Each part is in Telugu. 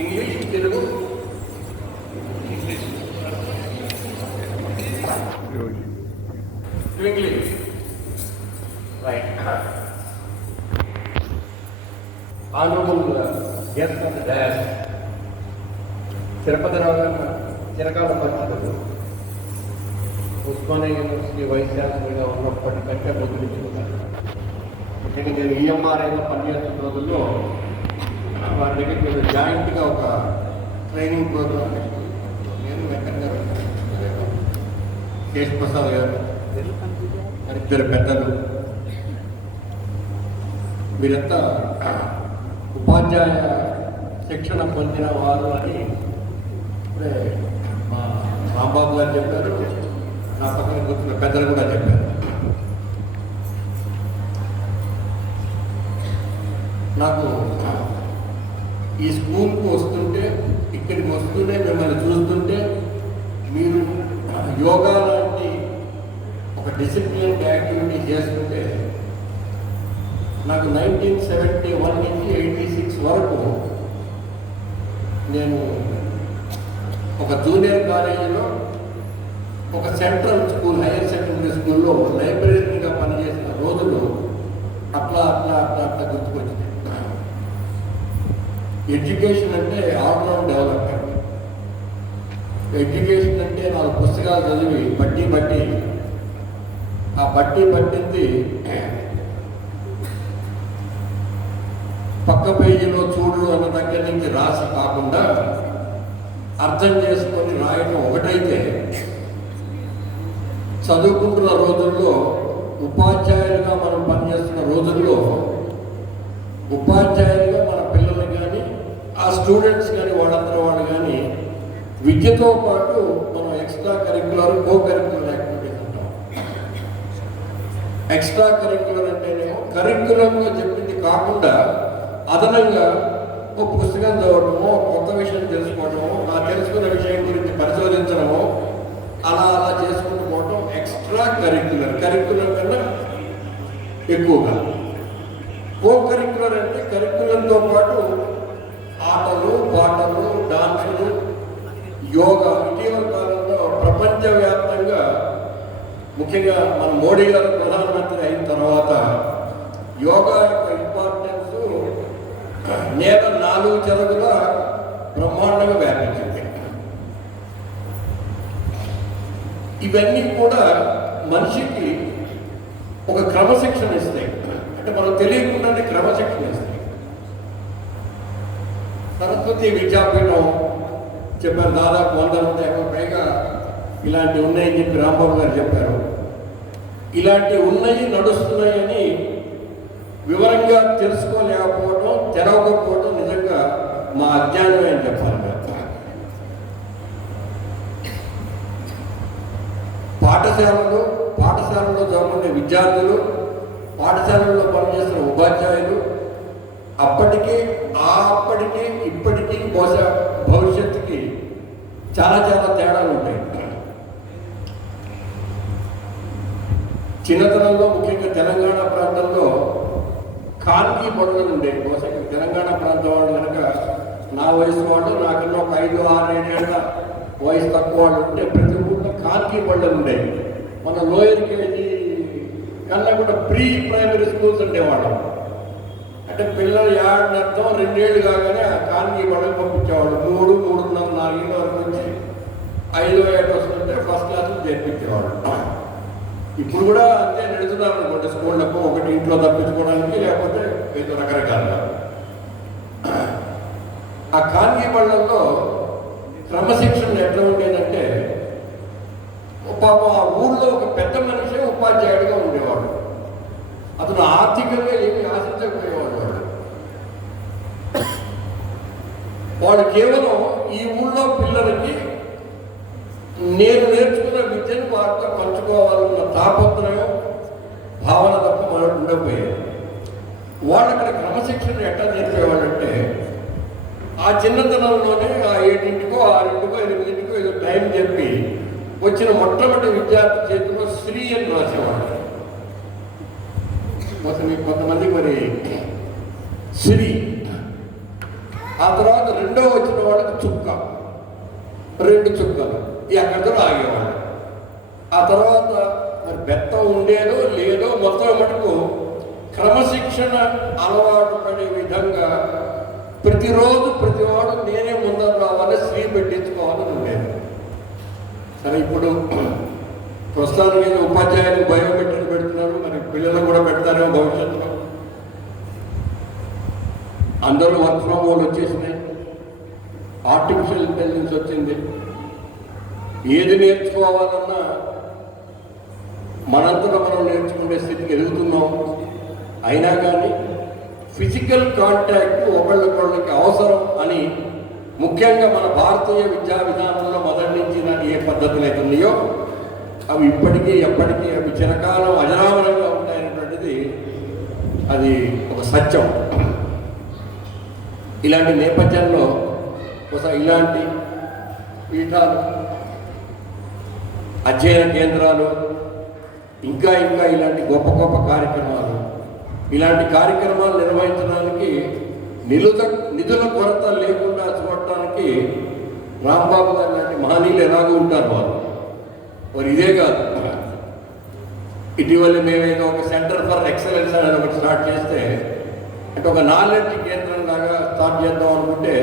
English, Telugu, English right. Honourable guest of the dash Tirupatirao గారు చిరకాల పరిస్థితులు ఉస్మానియా యూనివర్సిటీ వైస్ ఛాన్సలర్గా ఉన్నప్పటికంటే ముద్రించుకున్నారు. ముఖ్యంగా నేను ఈఎంఆర్ఐలో పనిచేస్తున్న రోజుల్లో వారి దగ్గర నేను జాయింట్గా ఒక ట్రైనింగ్ ప్రోగ్రామ్ నేను వెంకన్న గారు, కేశ్ ప్రసాద్ గారు, ఇద్దరు పెద్దలు, వీరంతా ఉపాధ్యాయ శిక్షణ పొందిన వారు అని ఇప్పుడే మా రాంబాబు గారు చెప్పారు. నా పక్కన కూర్చున్న పెద్దలు కూడా చెప్పారు. నాకు ఈ స్కూల్కి వస్తుంటే, ఇక్కడికి వస్తూనే మిమ్మల్ని చూస్తుంటే మీరు యోగా లాంటి ఒక డిసిప్లిన్ యాక్టివిటీ చేస్తుంటే నాకు 1971 నుంచి 86 వరకు నేను ఒక జూనియర్ కాలేజీలో ఒక సెంట్రల్ స్కూల్, హైయర్ సెకండరీ స్కూల్లో లైబ్రరీగా పనిచేసిన రోజులు అట్లా గుర్తుకొచ్చింది. ఎడ్యుకేషన్ అంటే ఆల్రౌండ్ డెవలప్మెంట్. ఎడ్యుకేషన్ అంటే 4 పుస్తకాలు చదివి బట్టి ఆ పట్టింది పక్క పేజీలో చూడు అన్న దగ్గర నుంచి రాసి కాకుండా అర్థం చేసుకొని రాయడం ఒకటైతే, చదువుకుంటున్న రోజుల్లో ఉపాధ్యాయులుగా మనం పనిచేస్తున్న రోజుల్లో ఉపాధ్యాయులుగా మన పిల్లలు కానీ ఆ స్టూడెంట్స్ కానీ వాళ్ళందరూ వాళ్ళు కానీ విద్యతో పాటు మనం extra curricular, co curricular activities అంటాం. ఎక్స్ట్రా కరిక్యులర్ అంటేనేమో కరిక్యులంగా చెప్పింది కాకుండా అదనంగా ఓ పుస్తకం చదవడమో, కొత్త విషయం తెలుసుకోవడమో, ఆ తెలుసుకున్న విషయం గురించి పరిశోధించడమో అలా చేసుకుంటూ పోవడం ఎక్స్ట్రా కరిక్యులర్. కరిక్యులర్ కన్నా ఎక్కువగా కో కరిక్యులర్ అంటే కరిక్యులంతో పాటు ఆటలు, పాటలు, డాన్సులు, యోగా. ఇటీవల కాలంలో ప్రపంచవ్యాప్తంగా, ముఖ్యంగా మన మోడీ గారు ప్రధానమంత్రి అయిన తర్వాత యోగా యొక్క ఇంపార్టెన్స్ నేల 4 చెరుగుల బ్రహ్మాండంగా వ్యాపించింది. ఇవన్నీ కూడా మనిషికి ఒక క్రమశిక్షణ ఇస్తాయి. అంటే మనం తెలియకుండానే క్రమశిక్షణ ఇస్తాయి. సరస్వతి విద్యాపీఠం చెప్పారు, దాదాపు 100 పైగా ఇలాంటివి ఉన్నాయని చెప్పి రాంబాబు గారు చెప్పారు. ఇలాంటివి ఉన్నాయి, నడుస్తున్నాయని వివరంగా తెలుసుకోలేకపోవడం, తెరవకపోవడం నిజంగా మా అజ్ఞానమే అని చెప్పాలి. పాఠశాలలో చదువుకునే విద్యార్థులు, పాఠశాలల్లో పనిచేస్తున్న ఉపాధ్యాయులు అప్పటికి ఇప్పటికీ బహుశా భవిష్యత్తుకి చాలా తేడాలు ఉంటాయి. చిన్నతనంలో ముఖ్యంగా తెలంగాణ ప్రాంతంలో ఖాన్గీ బడులు ఉండేవి. బహుశా తెలంగాణ ప్రాంతం వాళ్ళు కనుక నా వయసు వాళ్ళు, నాకన్నా ఒక 5, 6, 7 ఏళ్ళ వయసు తక్కువ వాళ్ళు ఉంటే ప్రతి ఊళ్ళో ఖాన్గీ బడులు ఉండేవి. మన లోయర్ కేజీ కన్నా కూడా ప్రీ ప్రైమరీ స్కూల్స్ ఉండేవాళ్ళం. అంటే పిల్లలు 7 అర్థం 2 ఏళ్ళు కాగానే ఆ ఖాన్గీ బడులు పంపించేవాళ్ళు. 3, 3.5, 4 ఏళ్ళ వరకు వచ్చి 5వ ఏట వస్తుంటే ఫస్ట్ క్లాస్ చేర్పించేవాళ్ళు. ఇప్పుడు కూడా అంతే నడుతున్నారు అనుకోండి స్కూళ్ళకు, ఒకటి ఇంట్లో తప్పించుకోవడానికి, లేకపోతే ఏదో రకరకాలుగా. ఆ ఖాన్గీ బళ్ళల్లో క్రమశిక్షణ ఎట్లా ఉండేదంటే, పాపం ఆ ఊళ్ళో ఒక పెద్ద మనిషే ఉపాధ్యాయుడిగా ఉండేవాడు. అతను ఆర్థికంగా ఏమి ఆశించకపోయేవాడు. వాడు కేవలం ఈ ఊళ్ళో పిల్లలకి నేను నేర్చుకున్న విద్యను వారితో పంచుకోవాలన్న తాపత్రయం, భావన తప్ప మనకు ఉండకపోయేది. వాళ్ళు అక్కడ క్రమశిక్షణ ఎట్లా నేర్పేవాళ్ళంటే, ఆ చిన్నతనంలోనే ఆ 7, 6, 8 ఏదో టైం చెప్పి వచ్చిన మొట్టమొదటి విద్యార్థి చేతిలో శ్రీ అని రాసేవాళ్ళు. కొంతమందికి మరి శ్రీ ఆ తర్వాత రెండో వచ్చిన వాళ్ళకి చుక్క, 2 చుక్కలు, ఎక్కడితో ఆగేవాళ్ళు. ఆ తర్వాత మరి బెత్తం ఉండేదో లేదో మొత్తం మటుకు క్రమశిక్షణ అలవాటు పడే విధంగా ప్రతిరోజు ప్రతివాడు నేనే ముందర రావాలి, స్త్రీ పెట్టించుకోవాలని ఉండేది. సరే, ఇప్పుడు ప్రస్తుతానికి ఉపాధ్యాయులు బయోమెట్రిక్ పెడుతున్నారు, మరి పిల్లలు కూడా పెడతారేమో భవిష్యత్తులో. అందరూ వర్క్ ఫ్రమ్ హోమ్ వచ్చేసినాయి, ఆర్టిఫిషియల్ ఇంటెలిజెన్స్ వచ్చింది. ఏది నేర్చుకోవాలన్నా మనంతటా మనం నేర్చుకునే స్థితికి ఎదుగుతున్నాం. అయినా కానీ ఫిజికల్ కాంటాక్ట్ ఒకళ్ళకొళ్ళకి అవసరం అని ముఖ్యంగా మన భారతీయ విద్యా విధానంలో మొదటి నుంచి ఏ పద్ధతులు అయితే ఉన్నాయో అవి ఇప్పటికీ ఎప్పటికీ అవి చిరకాలం అజరామరంగా ఉంటాయనేటువంటిది అది ఒక సత్యం. ఇలాంటి నేపథ్యంలో ఇలాంటి పీఠాలు, అధ్యయన కేంద్రాలు, ఇంకా ఇలాంటి గొప్ప గొప్ప కార్యక్రమాలు, ఇలాంటి కార్యక్రమాలు నిర్వహించడానికి నిధుల కొరత లేకుండా చూడటానికి రాంబాబు గారు లాంటి మహనీయులు ఎలాగో ఉంటారు. వారు ఇదే కాదు, ఇటీవల మేమేదో ఒక సెంటర్ ఫర్ ఎక్సలెన్స్ అనేది ఒకటి స్టార్ట్ చేస్తే, అంటే ఒక నాలెడ్జ్ కేంద్రం లాగా స్టార్ట్ చేద్దాం అనుకుంటే,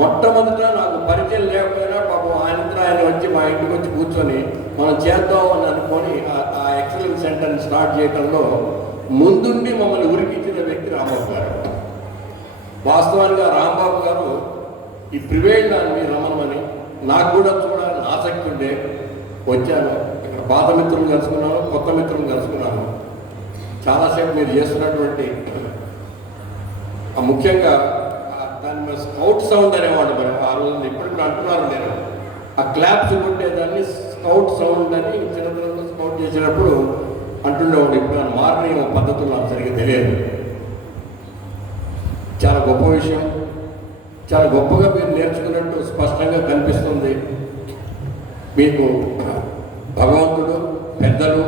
మొట్టమొదట నాకు పరిచయం లేకపోయినా పాపం ఆయన వచ్చి మా ఇంటికి వచ్చి కూర్చొని మనం చేద్దాం అని అనుకొని ఆ ఎక్సలెన్స్ సెంటర్ని స్టార్ట్ చేయడంలో ముందుండి మమ్మల్ని ఉరికించిన వ్యక్తి రాంబాబు గారు. వాస్తవానికి రాంబాబు గారు ఈ ప్రివేల్ దాన్ని రమణమని నాకు కూడా చూడాలని ఆసక్తి ఉండే వచ్చాను. ఇక్కడ పాత మిత్రులు కలుసుకున్నాను, కొత్త మిత్రులు కలుసుకున్నాను. చాలాసేపు మీరు చేస్తున్నటువంటి ముఖ్యంగా దాని మీద స్కౌట్ సౌండ్ అనేవాడు. మరి ఆ రోజు ఇప్పటికీ అంటున్నారు, నేను ఆ క్లాప్స్ కొట్టేదాన్ని స్కౌట్ సౌండ్ అని చిన్నపిల్లలు స్కౌట్ చేసేటప్పుడు అంటుండేవాడు. ఇప్పుడు మారిన పద్ధతులు నాకు సరిగ్గా తెలియదు. చాలా గొప్ప విషయం, చాలా గొప్పగా మీరు నేర్చుకున్నట్టు స్పష్టంగా కనిపిస్తుంది. మీకు భగవంతుడు, పెద్దలు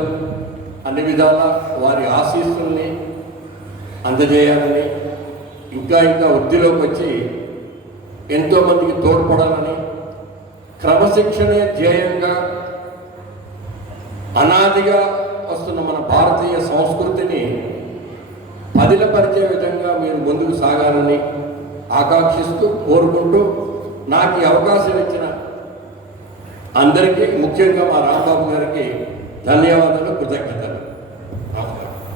అన్ని విధాల వారి ఆశీస్సుల్ని అందజేయాలని, ఇంకా వృద్ధిలోకి వచ్చి ఎంతోమందికి తోడ్పడాలని, క్రమశిక్షణే ధ్యేయంగా అనాదిగా వస్తున్న మన భారతీయ సంస్కృతిని పదిలపరిచే విధంగా మీరు ముందుకు సాగాలని ఆకాంక్షిస్తూ, కోరుకుంటూ, నాకు ఈ అవకాశం ఇచ్చిన అందరికీ, ముఖ్యంగా మా రాంబాబు గారికి ధన్యవాదాలు, కృతజ్ఞతలు.